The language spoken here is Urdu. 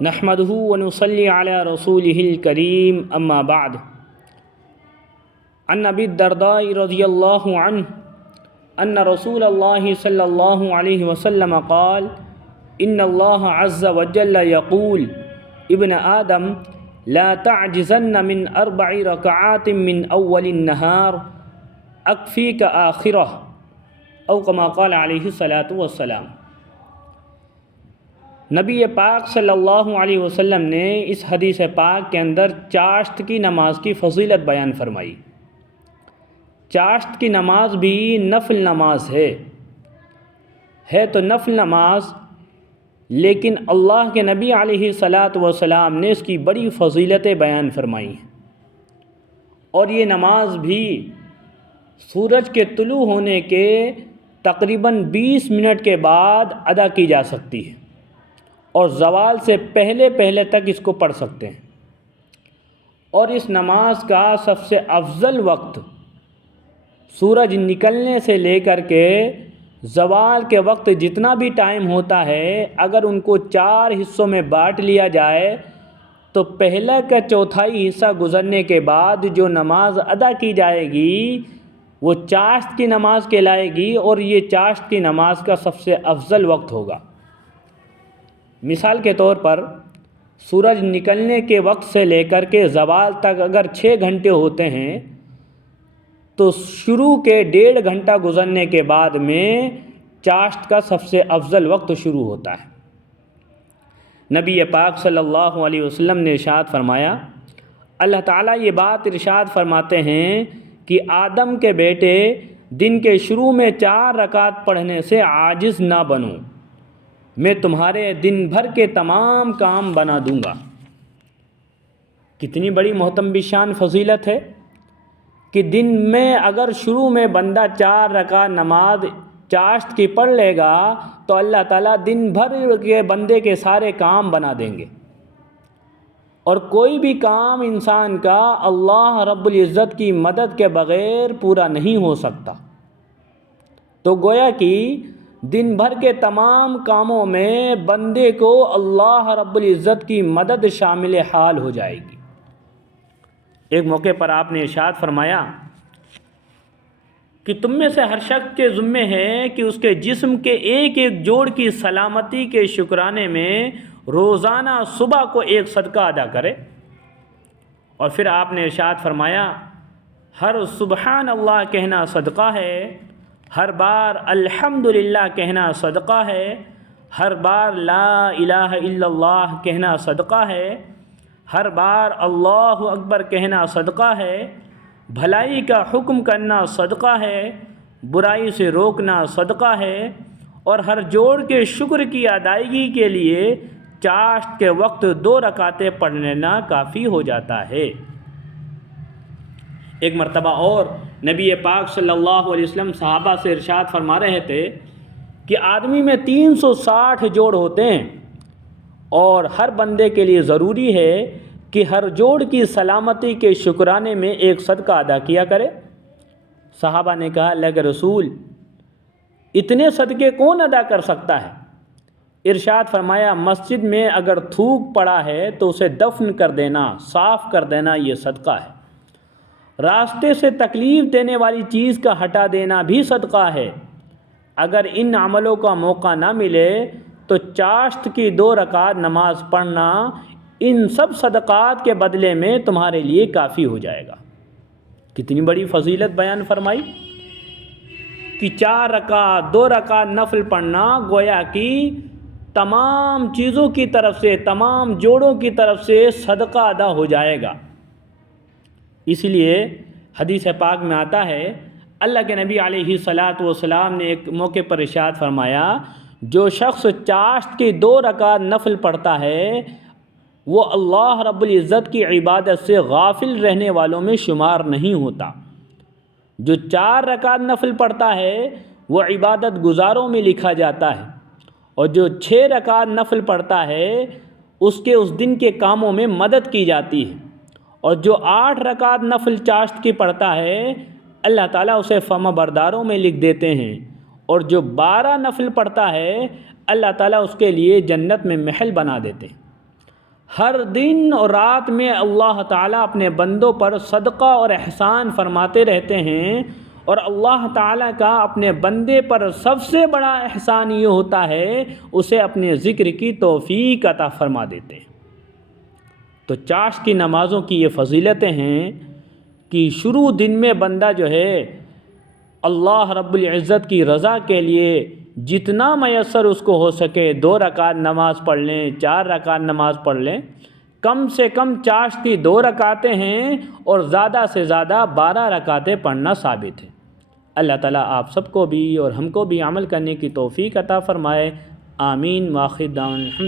نحمده ونصلي على رسوله الكريم اما بعد عن ابي الدرداء رضي الله عنه ان رسول الله صلى الله عليه وسلم قال ان الله عز وجل يقول ابن آدم لا تعجزن من 4 ركعات من اول النهار اكفيك آخرة او كما قال عليه الصلاة والسلام۔ نبی پاک صلی اللہ علیہ وسلم نے اس حدیث پاک کے اندر چاشت کی نماز کی فضیلت بیان فرمائی۔ چاشت کی نماز بھی نفل نماز ہے تو نفل نماز، لیکن اللہ کے نبی علیہ الصلاۃ والسلام نے اس کی بڑی فضیلتیں بیان فرمائی ہیں، اور یہ نماز بھی سورج کے طلوع ہونے کے تقریباً 20 منٹ کے بعد ادا کی جا سکتی ہے، اور زوال سے پہلے تک اس کو پڑھ سکتے ہیں۔ اور اس نماز کا سب سے افضل وقت سورج نکلنے سے لے کر کے زوال کے وقت جتنا بھی ٹائم ہوتا ہے، اگر ان کو 4 حصوں میں بانٹ لیا جائے تو پہلا کا چوتھائی حصہ گزرنے کے بعد جو نماز ادا کی جائے گی وہ چاشت کی نماز کہلائے گی، اور یہ چاشت کی نماز کا سب سے افضل وقت ہوگا۔ مثال کے طور پر سورج نکلنے کے وقت سے لے کر کے زوال تک اگر 6 گھنٹے ہوتے ہیں تو شروع کے 1.5 گھنٹہ گزرنے کے بعد میں چاشت کا سب سے افضل وقت شروع ہوتا ہے۔ نبی پاک صلی اللہ علیہ وسلم نے ارشاد فرمایا، اللہ تعالیٰ یہ بات ارشاد فرماتے ہیں کہ آدم کے بیٹے دن کے شروع میں 4 رکعت پڑھنے سے عاجز نہ بنو، میں تمہارے دن بھر کے تمام کام بنا دوں گا۔ کتنی بڑی محترم بشان فضیلت ہے کہ دن میں اگر شروع میں بندہ 4 رکعت نماز چاشت کی پڑھ لے گا تو اللہ تعالیٰ دن بھر کے بندے کے سارے کام بنا دیں گے، اور کوئی بھی کام انسان کا اللہ رب العزت کی مدد کے بغیر پورا نہیں ہو سکتا۔ تو گویا کہ دن بھر کے تمام کاموں میں بندے کو اللہ رب العزت کی مدد شامل حال ہو جائے گی۔ ایک موقع پر آپ نے ارشاد فرمایا کہ تم میں سے ہر شخص کے ذمے ہے کہ اس کے جسم کے ایک جوڑ کی سلامتی کے شکرانے میں روزانہ صبح کو ایک صدقہ ادا کرے، اور پھر آپ نے ارشاد فرمایا ہر سبحان اللہ کہنا صدقہ ہے، ہر بار الحمدللہ کہنا صدقہ ہے، ہر بار لا الہ الا اللہ کہنا صدقہ ہے، ہر بار اللہ اکبر کہنا صدقہ ہے، بھلائی کا حکم کرنا صدقہ ہے، برائی سے روکنا صدقہ ہے، اور ہر جوڑ کے شکر کی ادائیگی کے لیے چاشت کے وقت 2 رکعتیں پڑھ لینا کافی ہو جاتا ہے۔ ایک مرتبہ اور نبی پاک صلی اللہ علیہ وسلم صحابہ سے ارشاد فرما رہے تھے کہ آدمی میں 360 جوڑ ہوتے ہیں، اور ہر بندے کے لیے ضروری ہے کہ ہر جوڑ کی سلامتی کے شکرانے میں ایک صدقہ ادا کیا کرے۔ صحابہ نے کہا اللہ کے رسول، اتنے صدقے کون ادا کر سکتا ہے؟ ارشاد فرمایا مسجد میں اگر تھوک پڑا ہے تو اسے دفن کر دینا، صاف کر دینا، یہ صدقہ ہے۔ راستے سے تکلیف دینے والی چیز کا ہٹا دینا بھی صدقہ ہے۔ اگر ان عملوں کا موقع نہ ملے تو چاشت کی 2 رکعت نماز پڑھنا ان سب صدقات کے بدلے میں تمہارے لیے کافی ہو جائے گا۔ کتنی بڑی فضیلت بیان فرمائی کہ 4 رکعت 2 رکعت نفل پڑھنا گویا کہ تمام چیزوں کی طرف سے، تمام جوڑوں کی طرف سے صدقہ ادا ہو جائے گا۔ اس لیے حدیث پاک میں آتا ہے، اللہ کے نبی علیہ الصلاۃ والسلام نے ایک موقع پر ارشاد فرمایا، جو شخص چاشت کی 2 رکعت نفل پڑھتا ہے وہ اللہ رب العزت کی عبادت سے غافل رہنے والوں میں شمار نہیں ہوتا۔ جو 4 رکعت نفل پڑھتا ہے وہ عبادت گزاروں میں لکھا جاتا ہے، اور جو 6 رکعت نفل پڑھتا ہے اس کے اس دن کے کاموں میں مدد کی جاتی ہے، اور جو 8 رکعت نفل چاشت کی پڑھتا ہے اللہ تعالیٰ اسے فرما برداروں میں لکھ دیتے ہیں، اور جو 12 نفل پڑھتا ہے اللہ تعالیٰ اس کے لیے جنت میں محل بنا دیتے ہیں۔ ہر دن اور رات میں اللہ تعالیٰ اپنے بندوں پر صدقہ اور احسان فرماتے رہتے ہیں، اور اللہ تعالیٰ کا اپنے بندے پر سب سے بڑا احسان یہ ہوتا ہے اسے اپنے ذکر کی توفیق عطا فرما دیتے ہیں۔ تو چاشت کی نمازوں کی یہ فضیلتیں ہیں کہ شروع دن میں بندہ جو ہے اللہ رب العزت کی رضا کے لیے جتنا میسر اس کو ہو سکے 2 رکعت نماز پڑھ لیں، 4 رکعت نماز پڑھ لیں، کم سے کم چاشت کی 2 رکعتیں ہیں اور زیادہ سے زیادہ 12 رکعتیں پڑھنا ثابت ہے۔ اللہ تعالیٰ آپ سب کو بھی اور ہم کو بھی عمل کرنے کی توفیق عطا فرمائے، آمین۔ واخر دعوانا